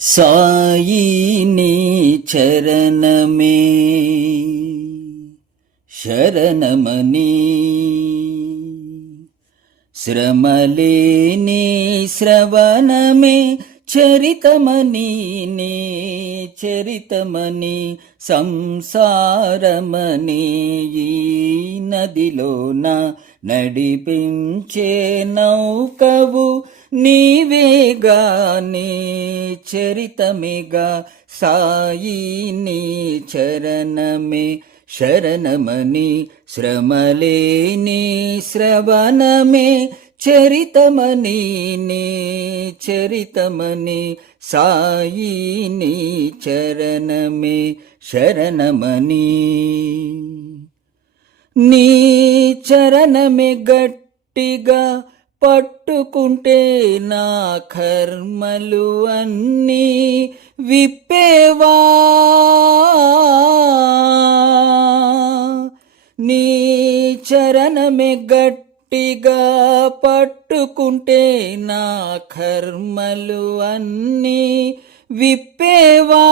సాయి నీ చరణమే శరణమని. శ్రమలేని శ్రవణమే చరితమని నీ చరితమని సంసారమని ఈ నదిలోన నడిపించే నౌకవు నీవేగా నీ చరితమేగా సాయి నీ చరణమే శరణమని శ్రమలేని శ్రవణమే చరితమని నీ చరితమని సాయి నీ చరణమే శరణమని. నీ చరణమే గట్టిగా పట్టుకుంటే నా కర్మలు అన్నీ విప్పేవా? నీ చరణమే గట్టిగా పట్టుకుంటే నా కర్మలు అన్నీ విప్పేవా?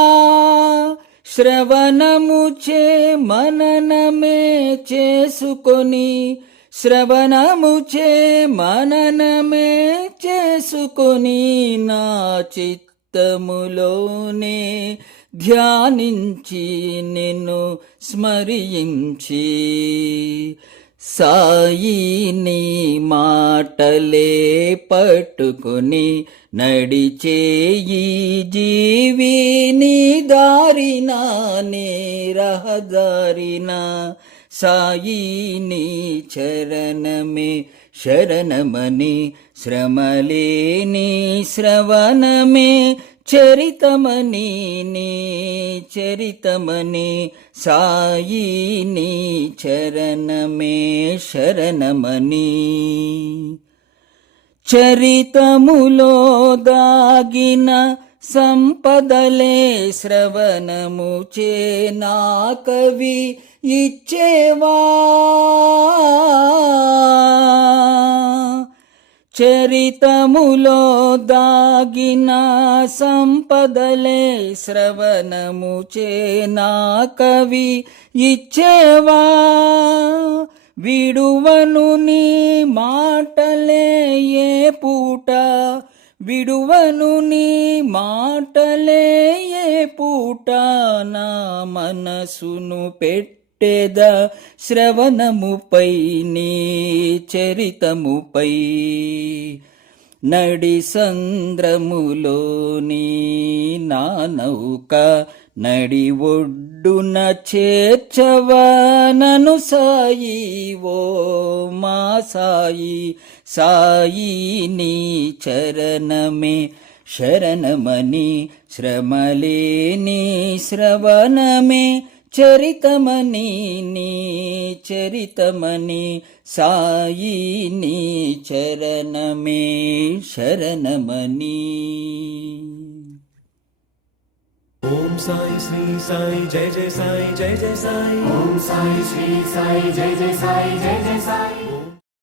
శ్రవణము చే మననమే చేసుకొని శ్రవణము చే మననమే చేసుకొని నా చిత్తములోనే ధ్యానించి నిన్ను స్మరించి. సాయి నీ మాటలే పట్టుకొని నడిచేయి జీవిని దారిన నే రహదారిన. సాయి నీ చరణమే శరణమని శ్రమలేని శ్రవణమే చరితమని నీ చరితమని సాయి నీ చరణమే శరణమని. చరితములో దాగిన సంపదలే శ్రవణము చే నా కవి ఇచ్చేవా? చరితములో దాగిన సంపదలే శ్రవణము చేనా కవి ఇచ్చేవా? విడువను నీ మాటలే ఏ పూట? విడువను నీ మాటలే ఏ పూట? నా మనసును పెట్టెద శ్రవణముపై నీ చరితముపై నడి సంద్రములోని నా నౌక నడి ఒడ్డున చేర్చవనను సాయి ఓ మా సాయి సాయి నీ చరణమే. శరణమని శ్రమలేని శ్రవణమే. चरितमणि चरितमनि चरितम सायिनी शरणमणि। शरणं साई श्री साई जय जय साई जय जय साई। ॐ साई श्री साई जय जय साई जय जय साई।